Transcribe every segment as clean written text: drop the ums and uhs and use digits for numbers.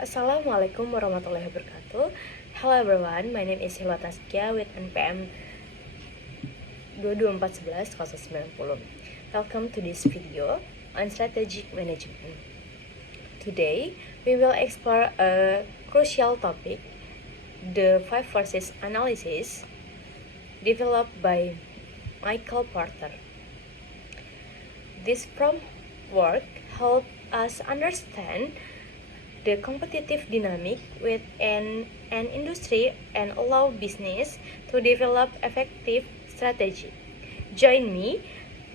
Assalamualaikum warahmatullahi wabarakatuh. Hello everyone, my name is Hilwah with NPM 22411090. Welcome to this video on strategic management. Today, we will explore a crucial topic, the 5 forces analysis developed by Michael Porter. This framework helps us understand the competitive dynamic within an industry and allow business to develop effective strategy. Join me,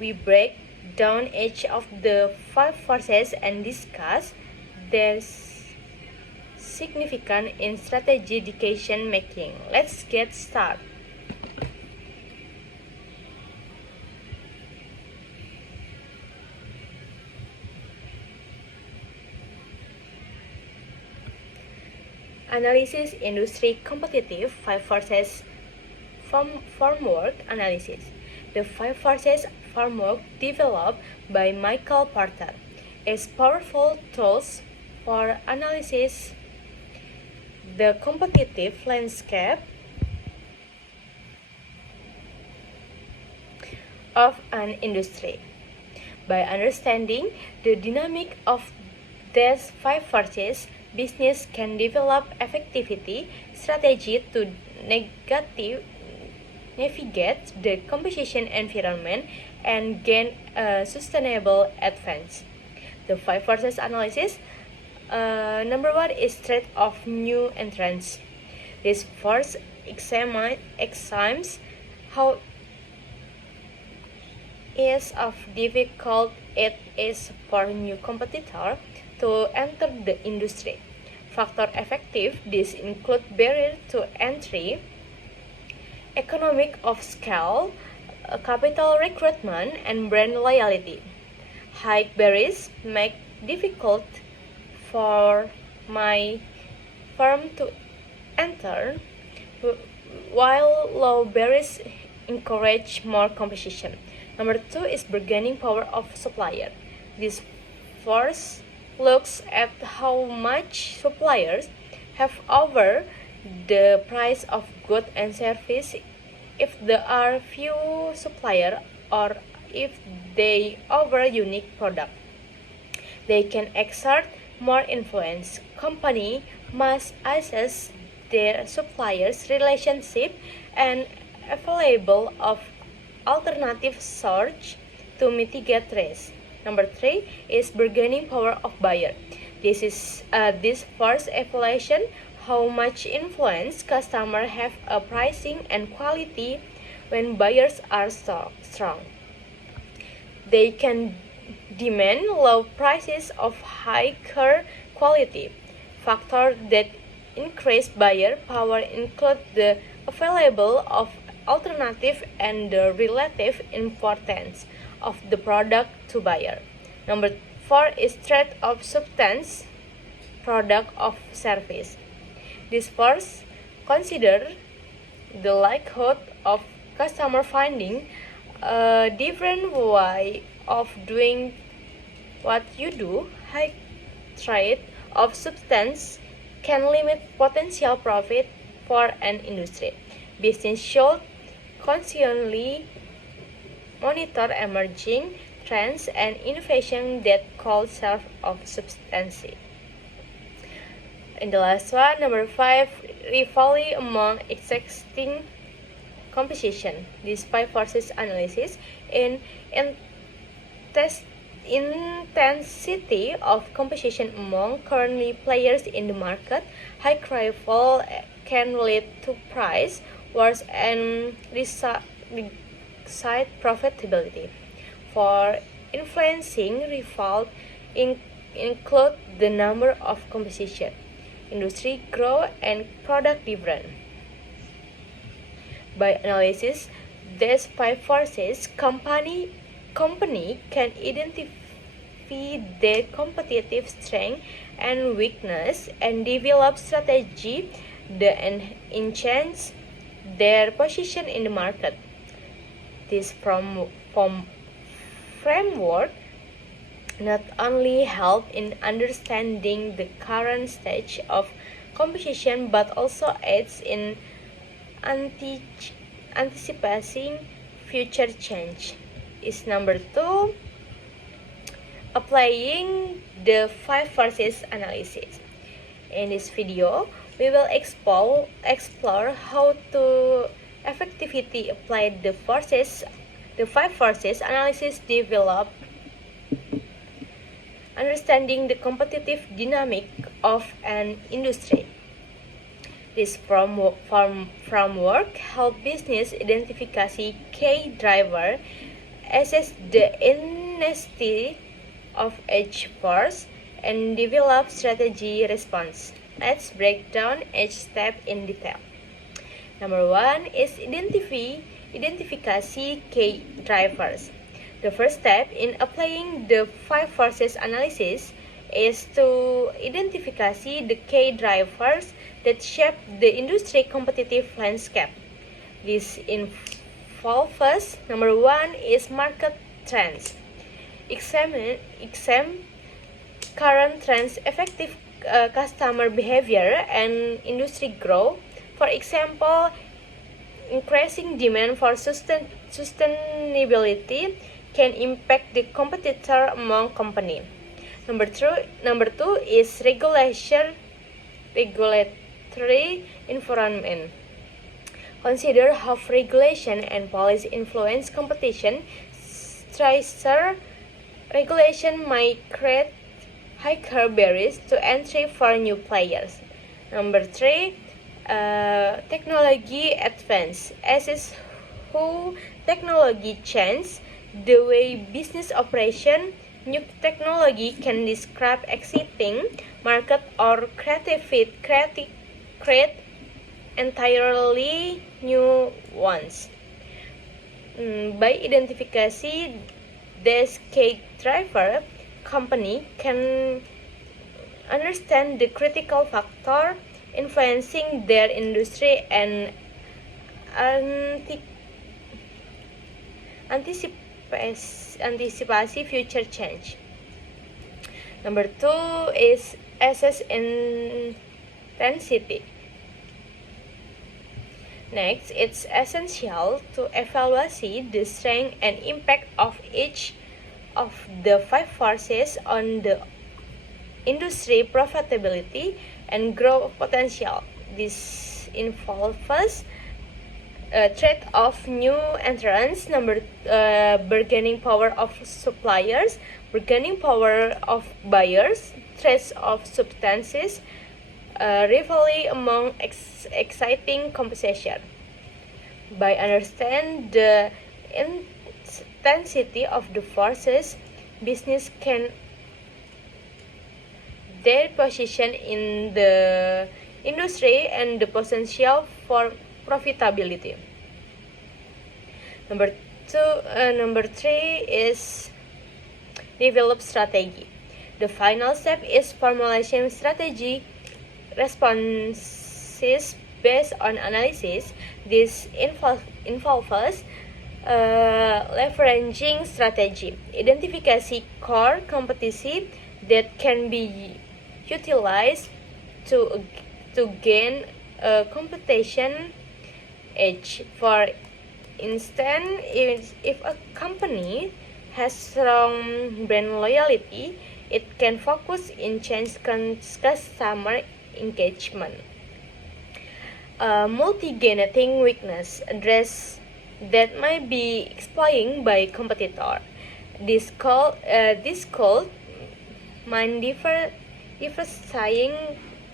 we break down each of the 5 forces and discuss their significance in strategy decision making. Let's get started. Analysis industry competitive 5 forces framework analysis. The 5 forces framework developed by Michael Porter is powerful tools for analysis the competitive landscape of an industry. By understanding the dynamic of these 5 forces, business can develop effectivity strategy to navigate the competition environment and gain a sustainable advance. The 5 forces analysis. Number 1 is threat of new entrants. This force examines how easy of difficult it is for new competitor to enter the industry. Factor effective, this include barrier to entry, economic of scale, capital recruitment, and brand loyalty. High barriers make difficult for my firm to enter, while low barriers encourage more competition. Number 2 is bargaining power of supplier. This force looks at how much suppliers have over the price of goods and service if there are few suppliers or if they offer unique product. They can exert more influence. Company must assess their suppliers' relationship and available of alternative source to mitigate risk. Number 3 is bargaining power of buyer. This force evaluation how much influence customers have a pricing and quality when buyers are strong. They can demand low prices of higher quality. Factors that increase buyer power include the available of alternative and the relative importance of the product to buyer. Number 4 is threat of substance, product of service. This force consider the likelihood of customer finding a different way of doing what you do. High threat of substance can limit potential profit for an industry. Business should constantly monitor emerging trends and innovation that could serve of substance. And the last one, number 5, rivalry among existing competition. These 5 forces analysis in intensity of competition among currently players in the market. High rival can lead to price wars and side profitability. For influencing rival include the number of competition, industry growth, and product different. By analysis these 5 forces, company can identify their competitive strength and weakness and develop strategy that enhance their position in the market. This framework not only help in understanding the current stage of competition but also aids in anticipating future change. Is number 2, applying the 5 forces analysis. In this video, we will explore how to effectively apply the 5 forces analysis develop understanding the competitive dynamic of an industry. This framework helps business identify key driver, assess the intensity of each force, and develop strategy response. Let's break down each step in detail. Number 1 is identify key drivers. The first step in applying the 5 forces analysis is to identify the key drivers that shape the industry competitive landscape. This involves number 1 is market trends. Examine current trends, effective customer behavior, and industry growth. For example, increasing demand for sustainability can impact the competitor among companies. Number 2 is regulatory environment. Consider how regulation and policy influence competition. Stricter regulation might create higher barriers to entry for new players. Number 3, technology advance. Assess how technology changes the way business operation. New technology can describe existing market or create entirely new ones. By identifying this key driver, company can understand the critical factor influencing their industry and anticipate future change. Number 2 is assess intensity. Next, it's essential to evaluate the strength and impact of each of the 5 forces on the industry profitability and growth potential. This involves threat of new entrants, bargaining power of suppliers, bargaining power of buyers, threats of substances, rivalry among exciting competition. By understanding the intensity of the forces, business can their position in the industry and the potential for profitability. Number 3 is develop strategy. The final step is formulation strategy responses based on analysis. This involves leveraging strategy, identify core competency that can be utilized to gain a competition edge. For instance, if a company has strong brand loyalty, it can focus in change customer engagement. Multi-genetic weakness address that might be exploited by competitor. This called mind diversifying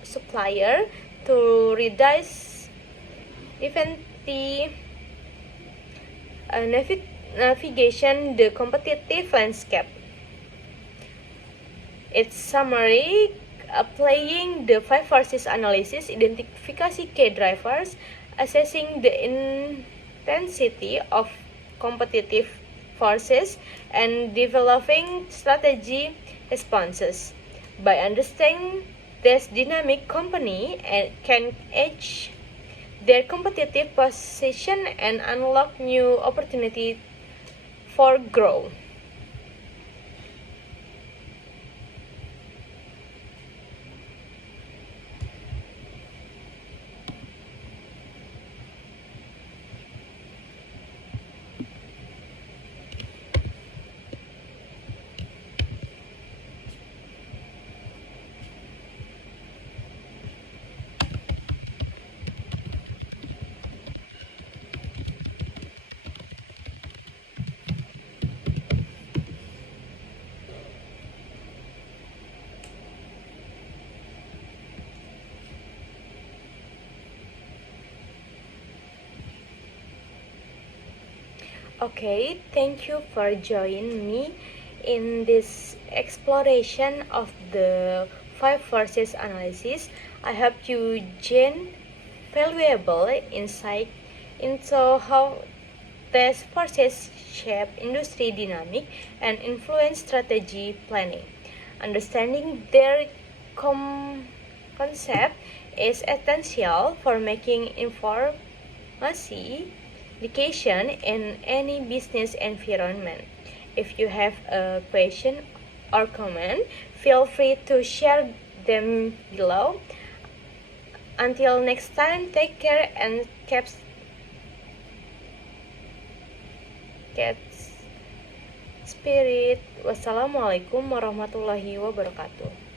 supplier to reduce navigation the competitive landscape. Its summary: applying the 5 forces analysis, identifying key drivers, assessing the intensity of competitive forces, and developing strategy responses. By understanding this dynamic, company can edge their competitive position and unlock new opportunities for growth. Okay, thank you for joining me in this exploration of the five forces analysis. I hope you gain valuable insight into how these forces shape industry dynamic and influence strategy planning. Understanding their concept is essential for making informed education in any business environment. If you have a question or comment, feel free to share them below. Until next time, take care and keep spirit. Wassalamualaikum warahmatullahi wabarakatuh.